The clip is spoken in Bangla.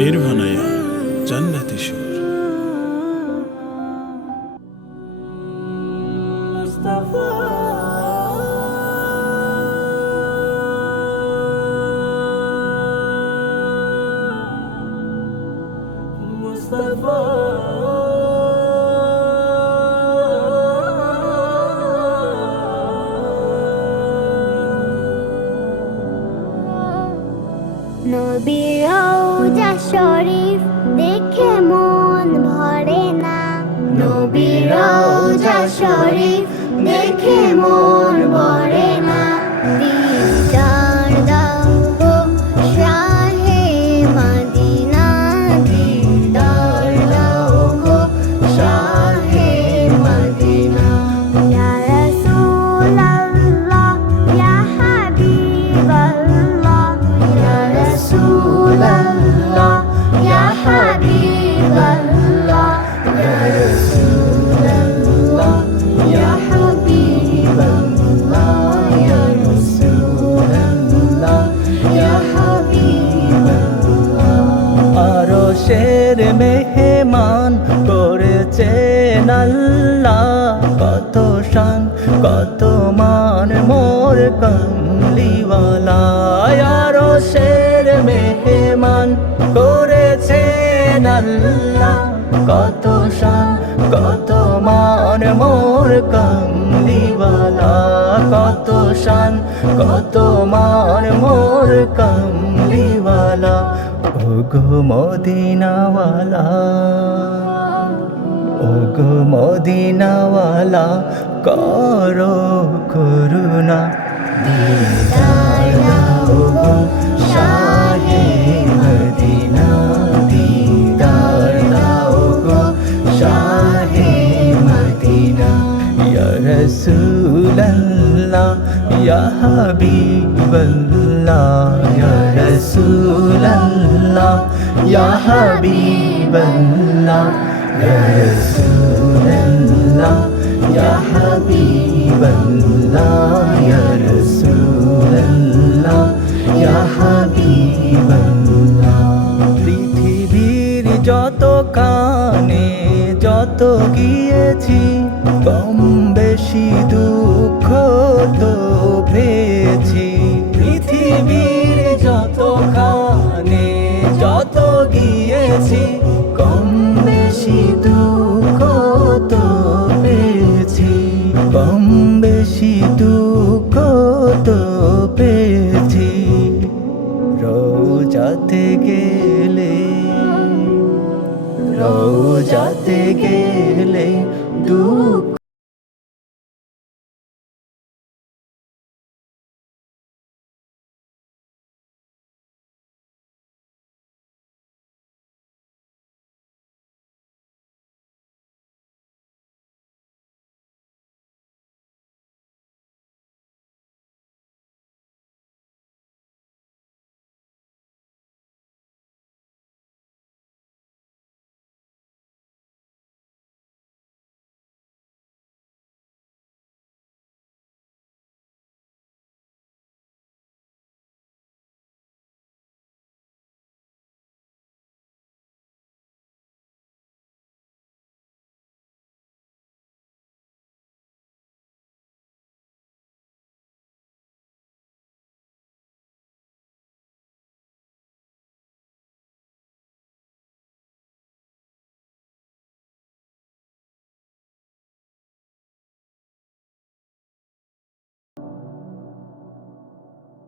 নির্ভানায়া জান্নাতি সুর। নবীর রওজা শরীফ দেখে মন ভরে না, নবীর রওজা শরীফ দেখে মন ভরে না। দিদার দাও গো শাহে মদিনা, দিদার দাও গো শাহে মদিনা। ইয়া রাসূলাল্লাহ ইয়া হাবিবাল্লাহ, ইয়া রাসূলাল্লাহ ইয়া হাবিবাল্লাহ, ইয়া রাসূলাল্লাহ ইয়া হাবিবাল্লাহ, ইয়া রাসূলাল্লাহ ইয়া হাবিবাল্লাহ। আরশের মেহমান করেছেন আল্লাহ, কত শান কত মান মোর কামলিওয়ালা। আরশের মেহমান করেছেন আল্লাহ, কত শান কত মান মোর কামলিওয়ালা, কত শান কত মান মোর কামলিওয়ালা। ওগো মদিনাওয়ালা, ওগো মদিনাওয়ালা, করো করুণা। দিদার দাও গো শাহে মদিনা, দিদার দাও গো শাহে মদিনা। ইয়া রাসূলাল্লাহ ইয়া হাবিবাল্লাহ, ইয়া রাসূলাল্লাহ ইয়া হাবিবাল্লাহ, ইয়া রাসূলাল্লাহ ইয়া হাবিবাল্লাহ, ইয়া রাসূলাল্লাহ ইয়া হাবিবাল্লাহ। পৃথিবীর যত কানে যত গিয়েছি, কম বেশি দুঃখ তো পেয়েছি। পৃথিবীর যত কানে যত গিয়েছি, কম বেশি দুঃখ তো পেয়েছি, কম বেশি দুঃখ তো পেয়েছি। রোজাতে গেলে, রোজাতে গেলে দুঃখ